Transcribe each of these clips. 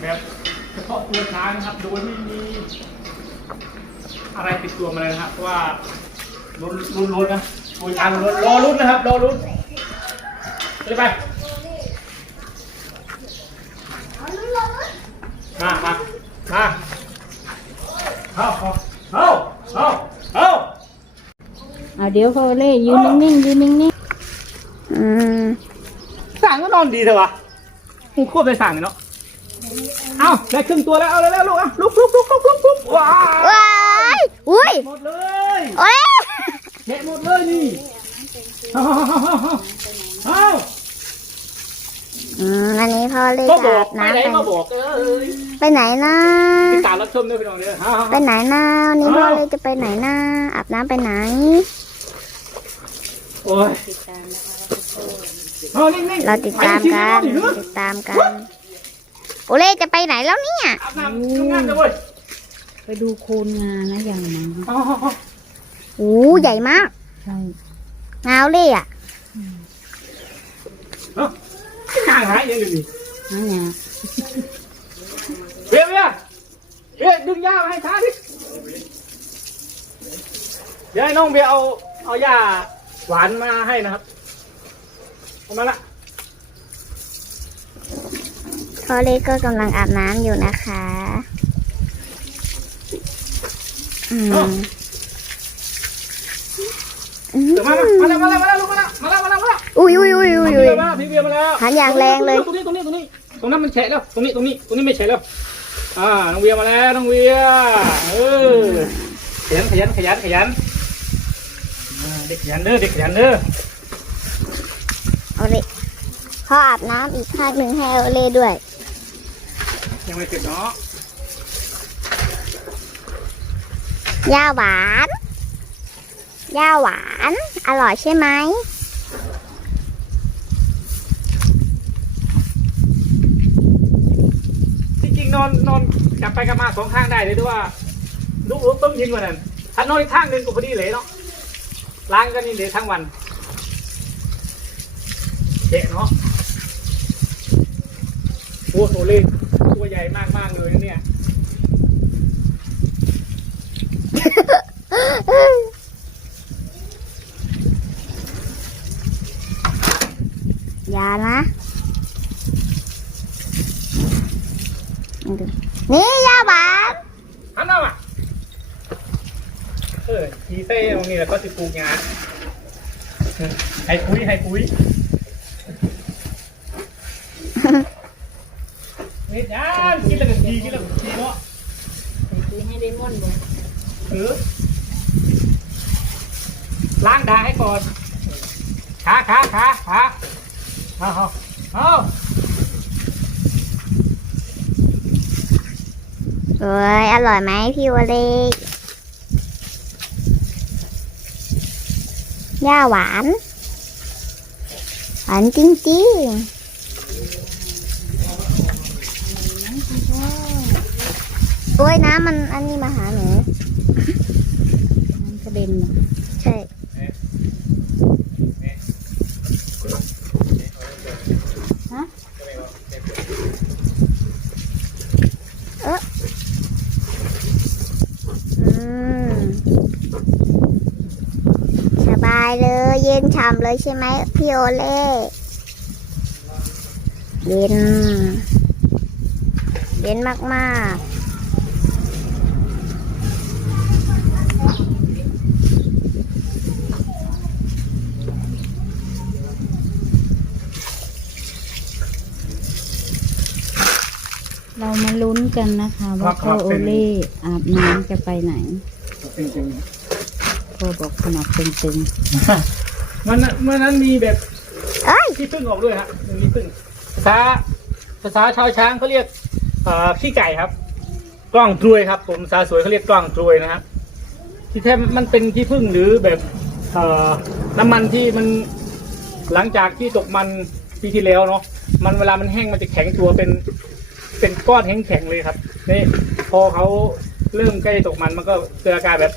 แบบเฉพาะตัวช้างนะครับ โดยไม่มี อะไรติดตัวมาเลยนะครับเพราะว่าลุ้นลุ้นลุ้นนะตัวช้างลุ้นรอลุ้นนะครับรอลุ้นไปไปมามามาเข้าเข้าเข้าเข้าเข้าเอาเดี๋ยวเขาเล่ยืนนิ่งๆยืนนิ่งๆอืมสั่งก็นอนดีเถอะวะมึงควบได้สั่งเนาะ เอาได้ครึ่งตัวแล้วเอาแล้วลูกอะลุกลุกลุกลุกลุกลุกว้าวว้ายอุ้ยหมดเลยโอ้ยเทะหมดเลยนี่เอาเอาอืมอันนี้พ่อเล่ก็บจะออากไปน้ำไหนกันก็บอกเอ้ยไปไหนนะติดตามรับชมด้วยพี่น้องเด้อเอาไปไหนนะวันนี้พ่อเล่จะไปไหนนะอาบน้ำไปไหนโอ้ยเอานิ่งๆเราติดตามกันไปสิติดตามกัน โอเล่จะไปไหนแล้วเนี่ยอาบน้ำทำงานเลยเว้ยไปดูโคนงานะอย่างนั้นเอาเอาเอาโอ้ใหญ่มากใช่งาวเล่อะเอาห่างหายยังอยู่นี่นั่นไงเบี้ยเบี้ยเบี้ยดึงยามาให้ช้าดิเดี๋ยวให้น้องเบียร์เอาเอายาหวานมาให้นะครับเอามาละ พ่อเล่ก็กำลังอาบน้ำอยู่นะคะอืมอืมเดี๋ยวมาละมาแล้วมาแล้วมาแล้วลูกมาแล้วมาแล้วมาแล้วมาแล้วอุ้ยอุ้ยอุ้ยอุ้ยพี่อุ้เบียยร์มาแล้วพี่เบียร์มาแล้วหันอย่างแรงเลย ตรงนี้ตรงนี้ตรงนี้ตรงนั้นมันแฉะแล้ว ตรงนี้ตรงนี้ตรงนี้ไม่แฉะแล้ว อ่า น้องเวียมาแล้ว น้องเวียเออขยันขยันขยันขยันอ่าเด็กขยันเด้อเด็กขยันเด้อเอาเลยพ่ออาบน้ำอีกข้างหนึ่งให้เอาเล่ด้วย ยังไม่เสร็จเนาะย่าหวานย่าหวาน อร่อยใช่ไหมที่จริงนอนนอนกลับไปกลับมาสองข้างได้เลยด้วยว่าลูกต้มยินกว่านั้นถ้านอนอีกข้างหนึ่งก็พอดีเลยเนาะล้างกันนี่เดี๋ยวทั้งวันเจ๊เนาะโอ้โหตัวเล็กตัว ใหญ่มากมากๆเลยนะเนี่ย อย่านะนี่ย่าหวานหันเอาอะเออทีเซ่ตรงนี้แล้วก็สิปลูกงานให้ปุ๋ยให้ปุ๋ยเฮ็ ดยังกินแล้วก็ทีกินแล้วก็ทีเนาะคุยให้ได้ม่อนเลยเออล้างดาให้ก่อนขาขาขาขาเอาเอาเอาเอ้ยอร่อยไหมพี่วเล็กย่าหวาน หวานจริงๆ โอ้ยน้ำมันอันนี้มาหาหนูมันกระเด็นน่ะใช่อืมสบายเลย เย็นฉ่ำเลยใช่ไหมพี่โอเล่เย็นเย็นมากๆ เรามาลุ้นกันนะคะว่าพ่อโอเล่อาบน้ำจะไปไหนจริงพ่อบอกขนาดตึงๆมันเมื่อนั้นมีแบบๆเอ้ยขี้ผึ้งออกด้วยฮะมันมีผึ้งภาษาภาษาชาวช้างเขาเรียกเอ่อขี้ไก่ครับ กล้องตรวยครับ ผมภาษาสวยเขาเรียกกล้องตรวยนะครับที่แท้มันเป็นขี้ผึ้งหรือแบบเอ่อน้ำมันที่มันหลังจากที่ตกมันปีที่แล้วเนาะมันเวลามันแห้งมันจะแข็งตัวเป็น เป็นก้อนแข็งๆเลยครับนี่พอเขาเริ่มใกล้ตกมันมันก็เกิดอาการแบบ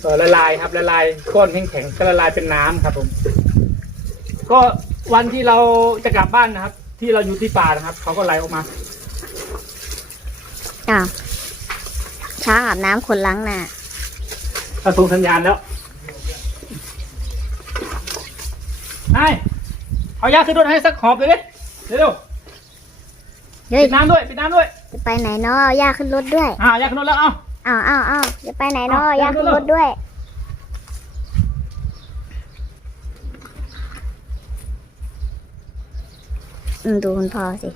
เอ่อละลายครับละลายก้อนแข็งๆก็ละลายเป็นน้ำครับผม ก็วันที่เราจะกลับบ้านนะครับ ที่เราอยู่ที่ป่านะครับเขาก็ไหลออกมาอ้าวช้างอาบน้ำคนล้างหน้าเอาส่งสัญญาณแล้วนายเอายาขึ้นรถให้สักหอบเลยดิเร็วๆ เฮ้ยปิดน้ำด้วยปิดน้ำด้วยจะไปไหนเนาะเอาย่าขึ้นรถด้วยอ่ายาขึ้นรถแล้วเอา อ้าวอ้าวอ้าวจะไปไหนเนาะอ้าวเอาย่าขึ้นรถด้วย อืมดูคุณพ่อสิ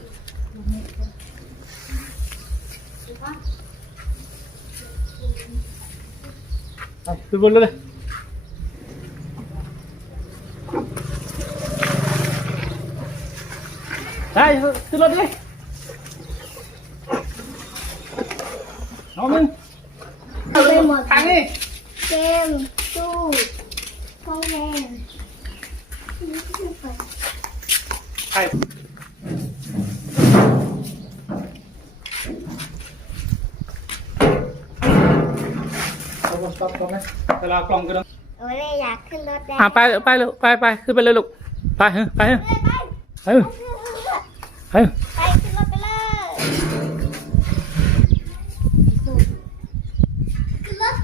เอาขึ้นบนเลยได้ขึ้นรถเลย น้องมึงทางนี้เกมสู้พ่อแม่ใช่เอาบนสต็อปก่อนนะเวลากล่องกันโอ้ยอยากขึ้นรถแล้วอ่าไปไปเลยไปไปขึ้นไปเลยลูกไปเฮ้ยไปเฮ้ยไปเฮ้ยไปไปขึ้นรถไปเลยขึ้นรถ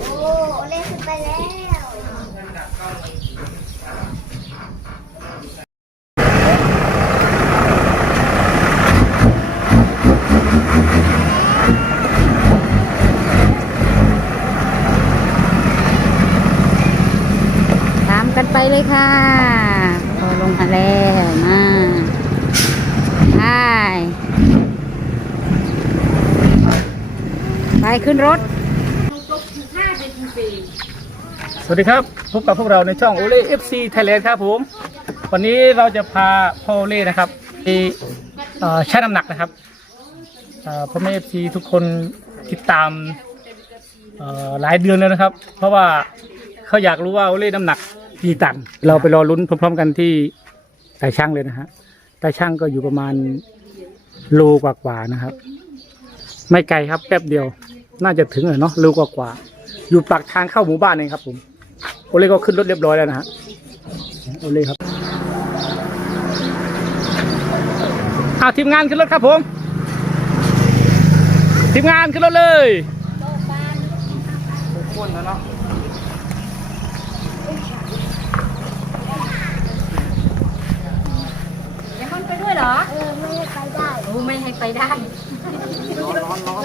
โอ้เล่นขึ้นไปแล้ว ตามกันไปเลย ค่ะพอลงมาแล้วมาไปไปขึ้นรถ สวัสดีครับ พบกับพวกเราในช่องโอเล่ FC Thailand ครับผม วันนี้เราจะพาพ่อโอเล่นะครับไปเอ่อชั่งน้ำหนักนะครับเอ่อพ่อแม่ FC ทุกคนติดตามเอ่อหลายเดือนแล้วนะครับ เพราะว่าเขาอยากรู้ว่าโอเล่น้ำหนัก กี่ตัน เราไปรอลุ้นพร้อมๆกันที่ตาช่างเลยนะฮะตาช่างก็อยู่ประมาณโลกว่าๆนะครับ ไม่ไกลครับแป๊บเดียว น่าจะถึงเลยเนาะโลกว่าๆอยู่ปากทางเข้าหมู่บ้านเองครับ ผมโอเล่ก็ขึ้นรถเรียบร้อยแล้วนะฮะโอเล่ครับอาทีมงานขึ้นรถครับผมทีมงานขึ้นรถเลยคนแล้วเนาะ ยังมันไปด้วย เหรอ เออไม่ได้ไปได้โอ้ไม่ให้ไปได้ ร้อนร้อนร้อน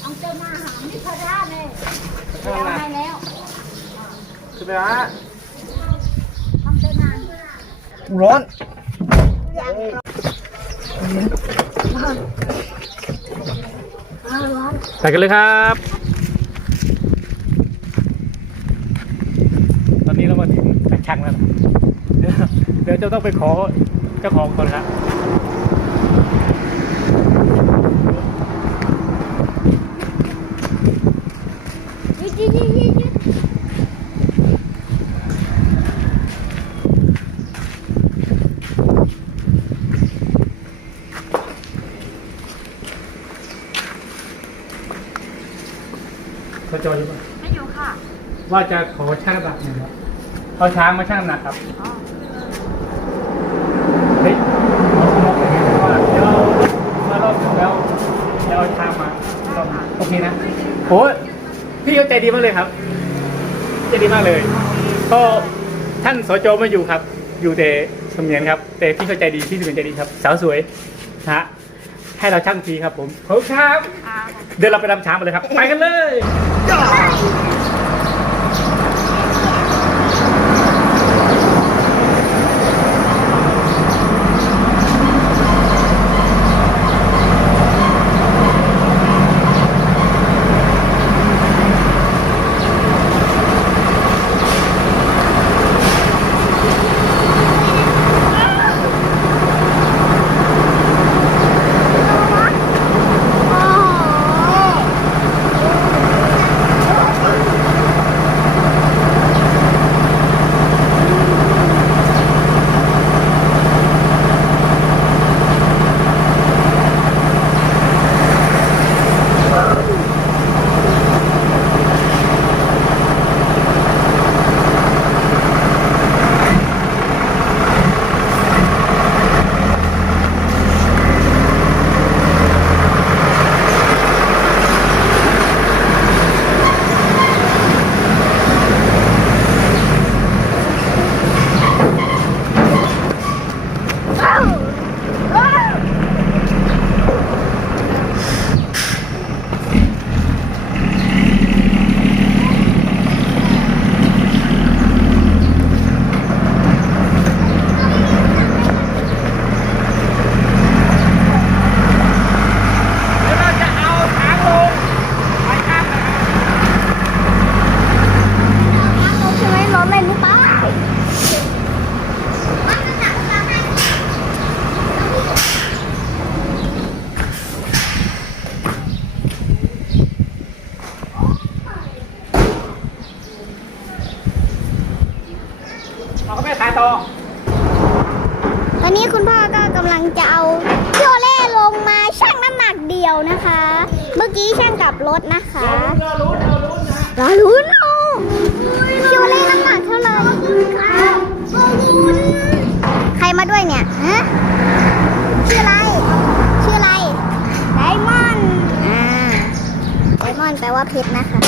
เอาเจ้ามาหาไม่พอได้เลยแล้วให้แล้วขึ้นไปฮะทำเจ้านานร้อนไปกันเลยครับ ตอนนี้เรามาถึงตาช่างแล้วนะเดี๋ยวเดี๋ยวจะต้องไปขอเจ้าของก่อนครับยืดยืดยืดยืดยืดเขาจออยู่ปะไม่อยู่ค่ะ ว่าจะขอช่างน้ำหนักหน่อยครับเอาช้างมาช่างน้ำหนักครับเฮ้ยเอาข้างนอกไปให้เพราะว่าเดี๋ยวเราเมื่อรอบหนึ่งแล้วเดี๋ยวเอาช้างมาโอเคนะ โอ้ยพี่เขาใจดีมากเลยครับใจดีมากเลยก็ท่านสจไม่อยู่ครับ อยู่แต่เสมียนครับ แต่พี่เขาใจดีพี่เสมียนใจดีครับ สาวสวยนะฮะให้เราช่างฟรีครับผมขอบคุณครับ เดี๋ยวเราไปนำช้างไปเลยครับ ไปกันเลย ยวนะคะ เมื่อกี้ชั่งกับรถนะคะรอลุ้นรอลุ้นนะรอลุ้นโอ้พี่โอเล่น้ำหนักเท่าไหร่ใครมาด้วยเนี่ยฮะชื่ออะไร ชื่ออะไร ไดมอนด์ อ่า ไดมอนด์แปลว่าเพชรนะคะ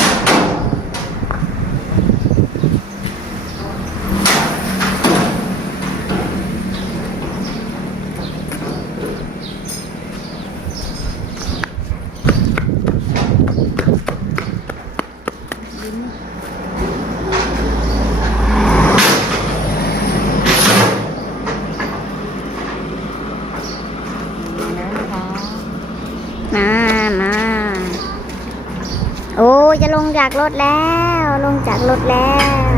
แล้วนะคะ มามาโอ้ จะลงจากรถแล้ว ลงจากรถแล้ว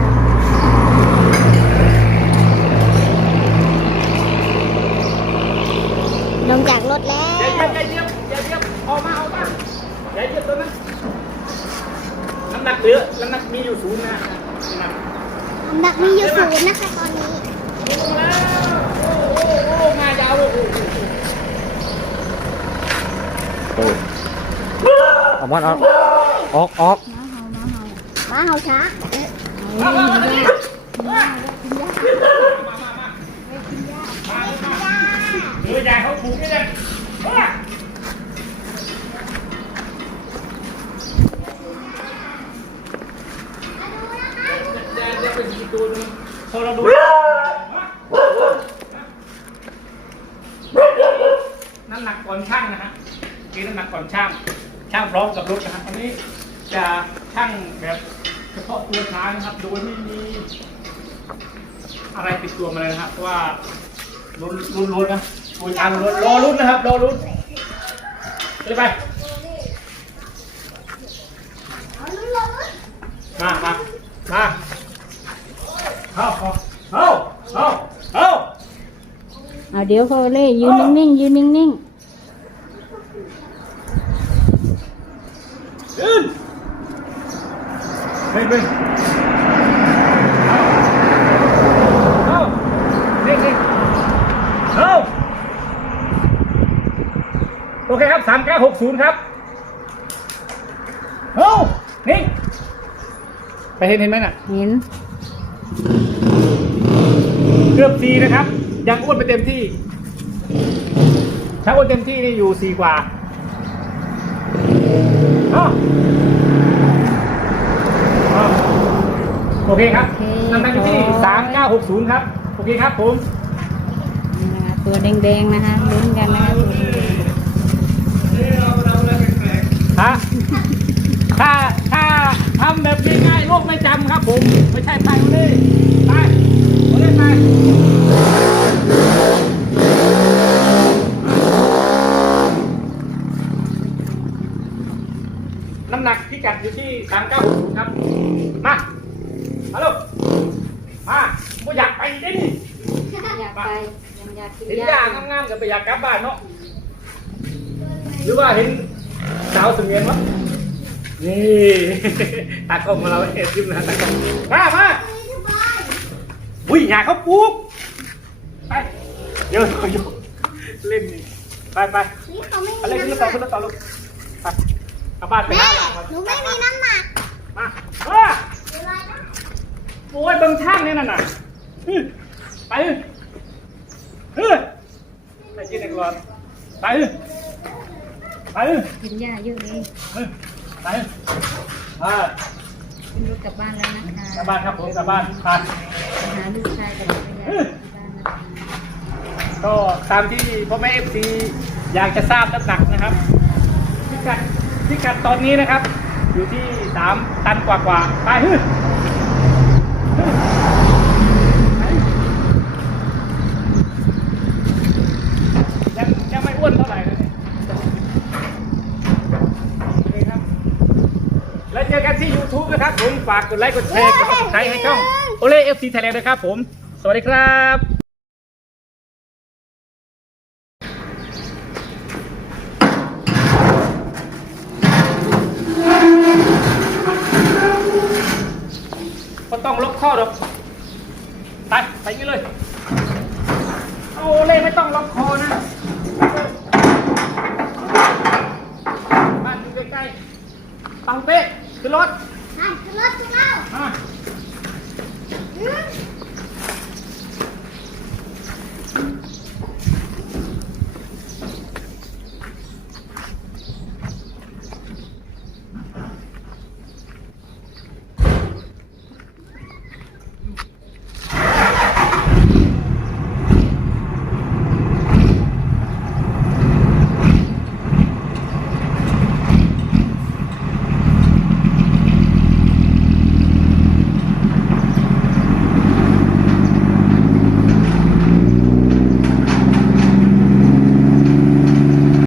ลงจากรถแล้อย่าวเหยียบอย่าเหยียบอย่าเหยียบออกมาออกมาอย่าเหยียบตัวนั้นน้ำหนักเหลือน้ำหนักมีอยู่ศูนย์นะน้ำหนักน้ำหนักมีอยู่ศูนย์นะคะตอนนี้โอ้โหโอ้โหงายาวเลยโอ้โหเอาบอลออกออกออกม้า เห่าม้าเห่ามาเฮาช้ามามามานี่เดี๋ยวยายเขาผูกนี่เลยมาแดงจะเป็นกี่ตัวนึงพอเราดูน้ำหนักก่อนช่างนะฮะคือน้ำหนักก่อนช่าง ช่างพร้อมกับรถนะครับอันนี้จะช่างแบบ ตัวช้างนะครับโดยไม่มีอะไรติดตัวมาเลยนะครับเพราะว่าลุ้นลุ้นลุ้นนะตัวช้างลุ้นรอลุ้นนะครับรอลุ้นไปไปมามามาเข้าเข้าเข้าเข้าเอาเดี๋ยวพ่อเล่ยืนนิ่งๆยืนนิ่งยืนเฮ้ยเฮ้ยเข้าเด็กเด็กเข้าโอเคครับสามเก้า หกศูนย์ครับเข้านิ่งไปเห็นเห็นไหมน่ะๆเห็นเกือบสี่นะครับ ยังอ้วนไปเต็มที่ ถ้าอ้วนเต็มที่นี่อยู่สี่กว่าอ้าวอ้าวโอเคครับน้ำหนักอยู่ที่สามเก้าหกศูนย์ครับ โอเคครับผม นี่นะคะตัวแดงๆนะคะลุ้นกันนะคะตัวแดง ฮะถ้าถ้าทำแบบง่ายๆโลกไม่จำครับผม ไม่ใช่ไปเลยไปเลยไปน้ำหนักพิกัดอยู่ที่สามเก้าครับ มาฮัลโหลมากูอยากไปดิๆอยากไปยังอยากกินเห็นยาหญ้างามๆกับไปอยากกลับบ้านเนาะหรือว่าเห็น สาวสมเงียนวะนี่ตากล้องของเราเอ็ดยิ้มนะตากล้องมามาอุ้ยอยากเขาปลูกไปเดี๋ยวเราอยู่เล่นนี่ไปไปนี่เขาไม่อะไรมีขึ้นน้ำหต่อนักขึ้นต่อลูกไปกลับบ้านไปแม่หาหลานก่อนหนูไม่มีน้ำหนักมามาโอ้ยเบิ่งช่างเนี่ยน่ะน่ะอื้อไปอื้อเฮ้ยไปกินอีกรอนไปอื้อ ไปอื้อกินยาเยอะเลยเฮ้ยไปอ่าขึ้นรถกลับบ้านแล้วนะคะกลับบ้านครับผมกลับบ้านไปไปหาลูกชายกับภรรยาที่บ้านนะคะก็ตามที่พ่อแม่เอฟซีอยากจะทราบน้ำหนักนะครับพิกัดพิกัดตอนนี้นะครับ อยู่ที่สามตันกว่ากว่าๆไปฮึ ผมฝากกดไลค์กดแชร์กดติดตามให้ช่องโอเล่เอฟซีไทยแลนด์นะครับผม สวัสดีครับก็ต้องล็อกข้อหรอกไปไปงี้เลย โอเล่ไม่ต้องล็อกคอนะ บ้านอยู่ใกล้ๆปังเป๊ะคือรถ Ah.